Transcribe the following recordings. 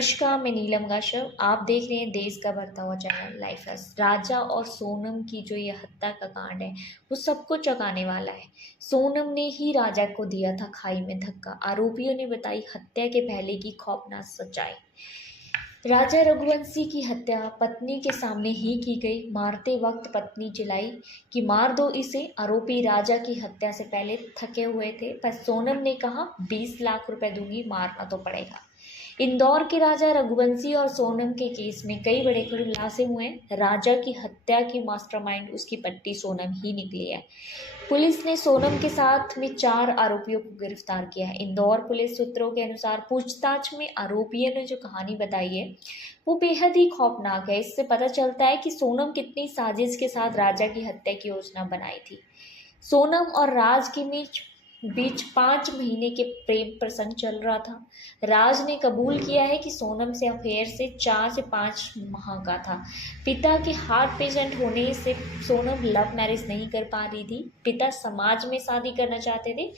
नमस्कार, मैं नीलम गाशव। आप देख रहे हैं देश का बढ़ता हुआ चैनल लाइफ हस। राजा और सोनम की जो ये हत्या का कांड है वो सबको चौंकाने वाला है। सोनम ने ही राजा को दिया था खाई में धक्का। आरोपियों ने बताई हत्या के पहले की खौफनाक सच्चाई। राजा रघुवंशी की हत्या पत्नी के सामने ही की गई। मारते वक्त पत्नी चिल्लाई कि मार दो इसे। आरोपी राजा की हत्या से पहले थके हुए थे, पर सोनम ने कहा 20 लाख रुपए दूंगी, मारना तो पड़ेगा। इंदौर के राजा रघुवंशी और सोनम के केस में कई बड़े खुलासे हुए हैं। राजा की हत्या की मास्टरमाइंड उसकी पट्टी सोनम ही निकली है। पुलिस ने सोनम के साथ में 4 आरोपियों को गिरफ्तार किया है। इंदौर पुलिस सूत्रों के अनुसार पूछताछ में आरोपियों ने जो कहानी बताई है वो बेहद ही खौफनाक है। इससे पता चलता है कि सोनम कितनी साजिश के साथ राजा की हत्या की योजना बनाई थी। सोनम और राज के बीच 5 महीने के प्रेम प्रसंग चल रहा था। राज ने कबूल किया है कि सोनम से अफेयर से 4 से 5 माह का था। पिता के हार्ट पेशेंट होने से सोनम लव मैरिज नहीं कर पा रही थी। पिता समाज में शादी करना चाहते थे,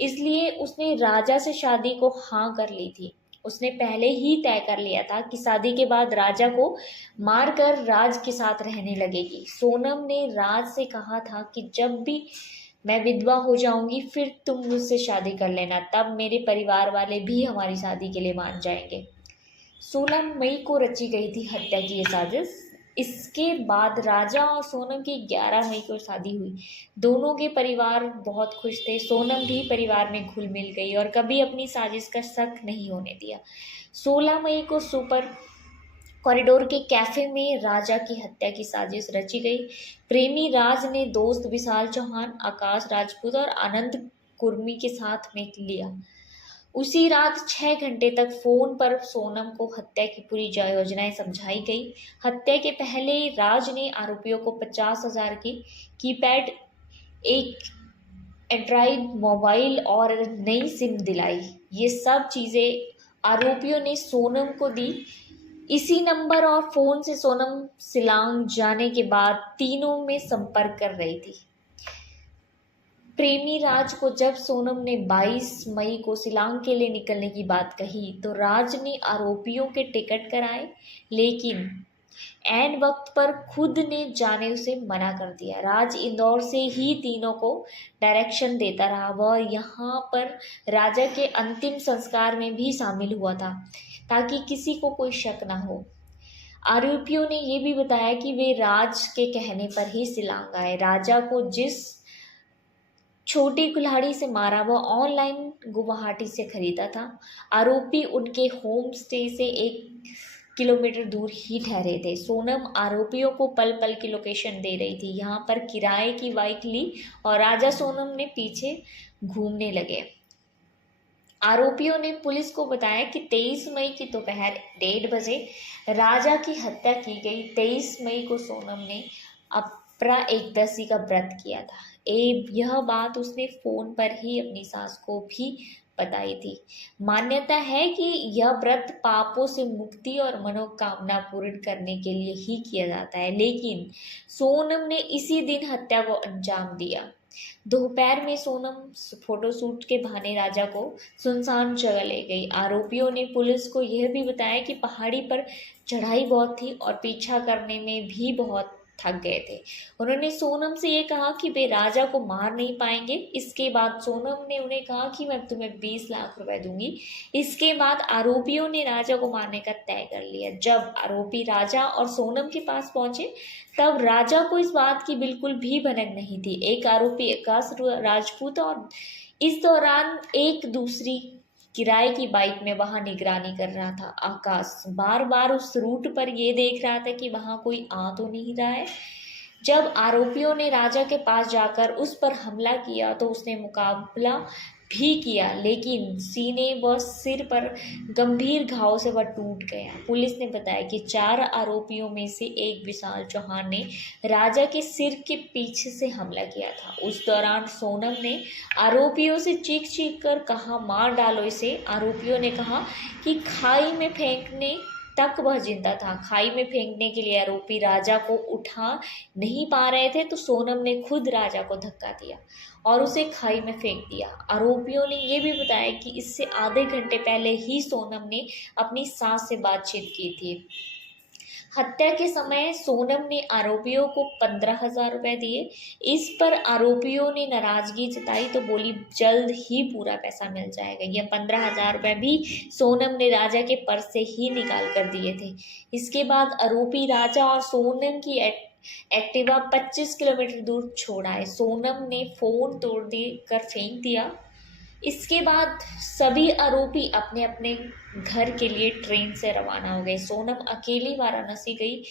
इसलिए उसने राजा से शादी को हाँ कर ली थी। उसने पहले ही तय कर लिया था कि शादी के बाद राजा को मारकर राज के साथ रहने लगेगी। सोनम ने राज से कहा था कि जब भी मैं विधवा हो जाऊंगी फिर तुम मुझसे शादी कर लेना, तब मेरे परिवार वाले भी हमारी शादी के लिए मान जाएंगे। 16 मई को रची गई थी हत्या की ये साजिश। इसके बाद राजा और सोनम की 11 मई को शादी हुई। दोनों के परिवार बहुत खुश थे। सोनम भी परिवार में घुल मिल गई और कभी अपनी साजिश का शक नहीं होने दिया। 16 मई को सुपर कॉरिडोर के कैफे में राजा की हत्या की साजिश रची गई। प्रेमी राज ने दोस्त विशाल चौहान, आकाश राजपूत और आनंद कुर्मी के साथ में लिया। उसी रात 6 घंटे तक फोन पर सोनम को हत्या की पूरी योजनाएं समझाई गई। हत्या के पहले राज ने आरोपियों को 50,000 की कीपैड, एक एंड्रॉइड मोबाइल और नई सिम दिलाई। ये सब चीज़ें आरोपियों ने सोनम को दी। इसी नंबर और फ़ोन से सोनम शिलांग जाने के बाद तीनों में संपर्क कर रही थी। प्रेमी राज को जब सोनम ने 22 मई को शिलांग के लिए निकलने की बात कही तो राज ने आरोपियों के टिकट कराए, लेकिन ऐन वक्त पर खुद ने जाने उसे मना कर दिया। राज इंदौर से ही तीनों को डायरेक्शन देता रहा। वह यहाँ पर राजा के अंतिम संस्कार में भी शामिल हुआ था ताकि किसी को कोई शक ना हो। आरोपियों ने ये भी बताया कि वे राज के कहने पर ही शिलांग आए। राजा को जिस छोटी कुल्हाड़ी से मारा वह ऑनलाइन गुवाहाटी से खरीदा था। आरोपी उनके होम स्टे से 1 किलोमीटर दूर ही ठहरे थे। सोनम आरोपियों को पल पल की लोकेशन दे रही थी। यहाँ पर किराए की बाइक ली और राजा सोनम ने पीछे घूमने लगे। आरोपियों ने पुलिस को बताया कि 23 मई की दोपहर 1:30 बजे राजा की हत्या की गई। 23 मई को सोनम ने अपरा एकदशी का व्रत किया था। यह बात उसने फोन पर ही अपनी सास को भी बताई थी। मान्यता है कि यह व्रत पापों से मुक्ति और मनोकामना पूर्ण करने के लिए ही किया जाता है, लेकिन सोनम ने इसी दिन हत्या को अंजाम दिया। दोपहर में सोनम फोटोशूट के बहाने राजा को सुनसान जगह ले गई। आरोपियों ने पुलिस को यह भी बताया कि पहाड़ी पर चढ़ाई बहुत थी और पीछा करने में भी बहुत थक गए थे। उन्होंने सोनम से ये कहा कि वे राजा को मार नहीं पाएंगे। इसके बाद सोनम ने उन्हें कहा कि मैं तुम्हें 20 लाख रुपए दूंगी। इसके बाद आरोपियों ने राजा को मारने का तय कर लिया। जब आरोपी राजा और सोनम के पास पहुंचे तब राजा को इस बात की बिल्कुल भी भनक नहीं थी। एक आरोपी आकाश राजपूत और इस दौरान एक दूसरी किराए की बाइक में वहां निगरानी कर रहा था। आकाश बार बार उस रूट पर ये देख रहा था कि वहां कोई आ तो नहीं रहा है। जब आरोपियों ने राजा के पास जाकर उस पर हमला किया तो उसने मुकाबला भी किया, लेकिन सीने व सिर पर गंभीर घाव से वह टूट गया। पुलिस ने बताया कि 4 आरोपियों में से एक विशाल चौहान ने राजा के सिर के पीछे से हमला किया था। उस दौरान सोनम ने आरोपियों से चीख कर कहा, मार डालो इसे। आरोपियों ने कहा कि खाई में फेंकने तक वह जिंदा था। खाई में फेंकने के लिए आरोपी राजा को उठा नहीं पा रहे थे तो सोनम ने खुद राजा को धक्का दिया और उसे खाई में फेंक दिया। आरोपियों ने ये भी बताया कि इससे आधे घंटे पहले ही सोनम ने अपनी सास से बातचीत की थी। हत्या के समय सोनम ने आरोपियों को 15,000 रुपए दिए। इस पर आरोपियों ने नाराजगी जताई तो बोली जल्द ही पूरा पैसा मिल जाएगा। यह 15,000 रुपए भी सोनम ने राजा के पर्स से ही निकाल कर दिए थे। इसके बाद आरोपी राजा और सोनम की एक्टिवा 25 किलोमीटर दूर छोड़ आए। सोनम ने फोन तोड़ कर फेंक दिया। इसके बाद सभी आरोपी अपने अपने घर के लिए ट्रेन से रवाना हो गए। सोनम अकेली वाराणसी गई।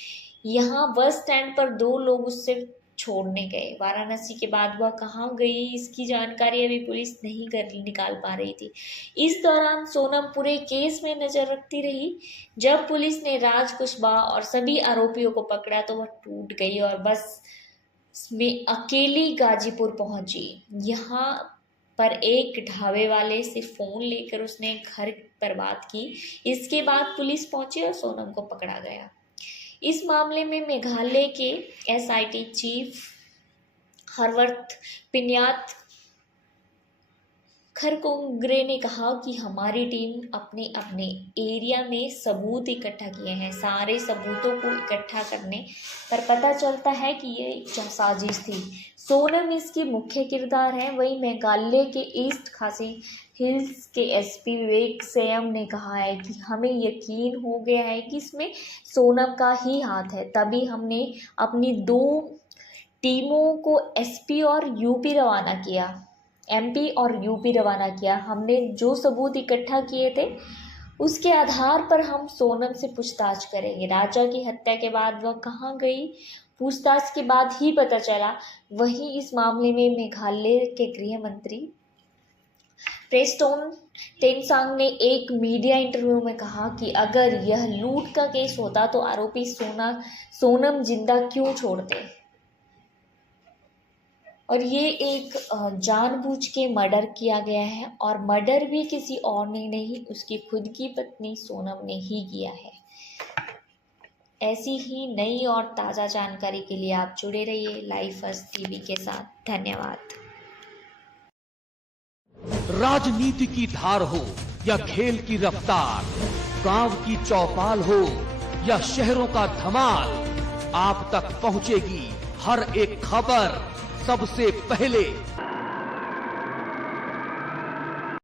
यहाँ बस स्टैंड पर 2 लोग उससे छोड़ने गए। वाराणसी के बाद वह कहाँ गई इसकी जानकारी अभी पुलिस नहीं निकाल पा रही थी। इस दौरान सोनम पूरे केस में नजर रखती रही। जब पुलिस ने राज कुशवाहा और सभी आरोपियों को पकड़ा तो वह टूट गई और बस में अकेली गाजीपुर पहुंची। यहाँ पर एक ढाबे वाले से फ़ोन लेकर उसने घर पर बात की। इसके बाद पुलिस पहुंची और सोनम को पकड़ा गया। इस मामले में मेघालय के एसआईटी चीफ हरवर्थ पिन्यात खरकोंगरे ने कहा कि हमारी टीम अपने अपने एरिया में सबूत इकट्ठा किए हैं। सारे सबूतों को इकट्ठा करने पर पता चलता है कि ये एक साजिश थी। सोनम इसकी मुख्य किरदार है। वहीं मेघालय के ईस्ट खासी हिल्स के एसपी विवेक सेयम ने कहा है कि हमें यकीन हो गया है कि इसमें सोनम का ही हाथ है। तभी हमने अपनी 2 टीमों को एमपी और यूपी रवाना किया। हमने जो सबूत इकट्ठा किए थे उसके आधार पर हम सोनम से पूछताछ करेंगे। राजा की हत्या के बाद वह कहाँ गई, पूछताछ के बाद ही पता चला। वहीं इस मामले में मेघालय के गृह मंत्री प्रेस्टोन टेंगसांग ने एक मीडिया इंटरव्यू में कहा कि अगर यह लूट का केस होता तो आरोपी सोनम जिंदा क्यों छोड़ते, और ये एक जानबूझ के मर्डर किया गया है और मर्डर भी किसी और ने नहीं, उसकी खुद की पत्नी सोनम ने ही किया है। ऐसी ही नई और ताज़ा जानकारी के लिए आप जुड़े रहिए लाइव फर्स्ट टीवी के साथ। धन्यवाद। राजनीति की धार हो या खेल की रफ्तार, गांव की चौपाल हो या शहरों का धमाल, आप तक पहुंचेगी हर एक खबर सबसे पहले।